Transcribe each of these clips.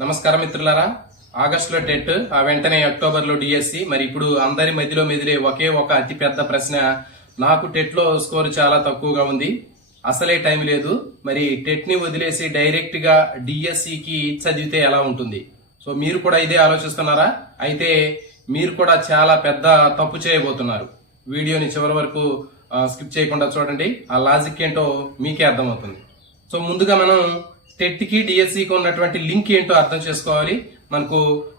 నమస్కారం మిత్రులారా. ఆగస్టులో టెట్, ఆ వెంటనే అక్టోబర్లో డిఎస్సి. మరి ఇప్పుడు అందరి మధ్యలో మెదిలే ఒకే ఒక అతి పెద్ద ప్రశ్న, నాకు టెట్ లో స్కోర్ చాలా తక్కువగా ఉంది, అసలే టైం లేదు, మరి టెట్ ని వదిలేసి డైరెక్ట్ గా డిఎస్సికి చదివితే ఎలా ఉంటుంది? సో మీరు కూడా ఇదే ఆలోచిస్తున్నారా? అయితే మీరు కూడా చాలా పెద్ద తప్పు చేయబోతున్నారు. వీడియోని చివరి వరకు స్కిప్ చేయకుండా చూడండి, ఆ లాజిక్ ఏంటో మీకే అర్థమవుతుంది. సో ముందుగా మనం టెట్ కి డిఎస్సికి ఉన్నటువంటి లింక్ ఏంటో అర్థం చేసుకోవాలి. మనకు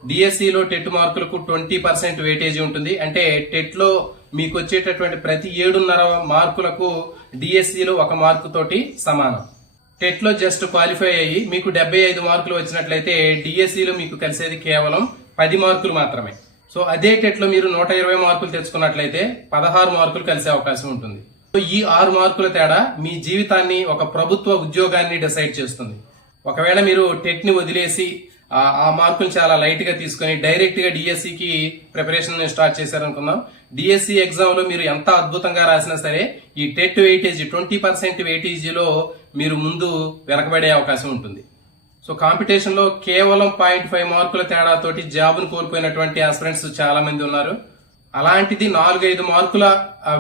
డిఎస్సిలో టెట్ మార్కులకు 20% వెయిటేజ్ ఉంటుంది. అంటే టెట్ లో మీకు వచ్చేటటువంటి ప్రతి 7.5 మార్కులకు డిఎస్సిలో 1 మార్కు తోటి సమానం. టెట్ లో జస్ట్ క్వాలిఫై అయ్యి మీకు 75 మార్కులు వచ్చినట్లయితే డిఎస్సిలో మీకు కలిసేది కేవలం 10 మార్కులు మాత్రమే. సో అదే టెట్ లో మీరు 120 మార్కులు తెచ్చుకున్నట్లయితే 16 మార్కులు కలిసే అవకాశం ఉంటుంది. సో ఈ 6 మార్కుల తేడా మీ జీవితాన్ని, ఒక ప్రభుత్వ ఉద్యోగాన్ని డిసైడ్ చేస్తుంది. ఒకవేళ మీరు టెట్ ని వదిలేసి ఆ మార్కులు చాలా లైట్ గా తీసుకుని డైరెక్ట్ గా డిఎస్సికి ప్రిపరేషన్ స్టార్ట్ చేశారనుకుందాం. డిఎస్సి ఎగ్జామ్ లో మీరు ఎంత అద్భుతంగా రాసినా సరే ఈ టెట్ వెయిటేజ్ 20% వెయిటేజీలో మీరు ముందు వెనకబడే అవకాశం ఉంటుంది. సో కాంపిటీషన్ లో కేవలం 0.5 మార్కుల తేడాతోటి జాబ్ను కోల్పోయినటువంటి ఆస్పిరెంట్స్ చాలా మంది ఉన్నారు. అలాంటిది 4-5 మార్కుల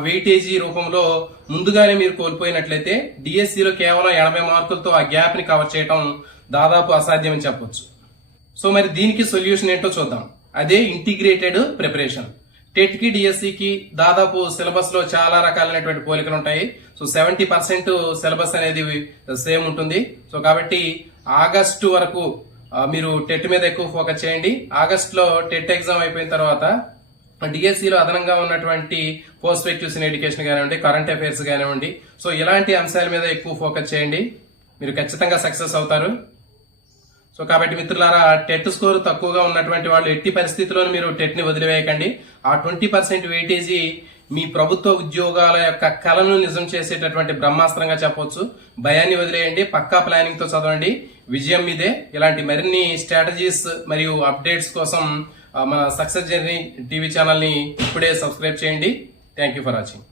వెయిటేజీ రూపంలో ముందుగానే మీరు కోల్పోయినట్లయితే డిఎస్సిలో కేవలం 80 మార్కులతో ఆ గ్యాప్ ని కవర్ చేయడం దాదాపు అసాధ్యం అని చెప్పొచ్చు. సో మరి దీనికి సొల్యూషన్ ఏంటో చూద్దాం. అదే ఇంటిగ్రేటెడ్ ప్రిపరేషన్. టెట్ కి డిఎస్సికి దాదాపు సిలబస్ లో చాలా రకాలైనటువంటి పోలికలు ఉంటాయి. సో 70% సిలబస్ అనేది సేమ్ ఉంటుంది. సో కాబట్టి ఆగస్టు వరకు మీరు టెట్ మీద ఎక్కువ ఫోకస్ చేయండి. ఆగస్ట్ లో టెట్ ఎగ్జామ్ అయిపోయిన తర్వాత డిఎస్సిలో అదనంగా ఉన్నటువంటి పర్స్పెక్టివ్స్ ఇన్ ఎడ్యుకేషన్ కానివ్వండి, కరెంట్ అఫైర్స్ కానివ్వండి, సో ఇలాంటి అంశాల మీద ఎక్కువ ఫోకస్ చేయండి. మీరు ఖచ్చితంగా సక్సెస్ అవుతారు. సో కాబట్టి మిత్రులారా, టెట్ స్కోర్ తక్కువగా ఉన్నటువంటి వాళ్ళు ఎట్టి పరిస్థితుల్లోనూ మీరు టెట్ ని వదిలివేయకండి. ఆ 20% వెయిటేజీ మీ ప్రభుత్వ ఉద్యోగాల యొక్క కలను నిజం చేసేటటువంటి బ్రహ్మాస్త్రంగా చెప్పొచ్చు. భయాన్ని వదిలేయండి, పక్కా ప్లానింగ్ తో చదవండి, విజయం మీదే. ఇలాంటి మరిన్ని స్ట్రాటజీస్ మరియు అప్డేట్స్ కోసం మన సక్సెస్ జర్నీ టీవీ ఛానల్ ని ఇప్పుడే సబ్స్క్రైబ్ చేయండి. Thank you for watching.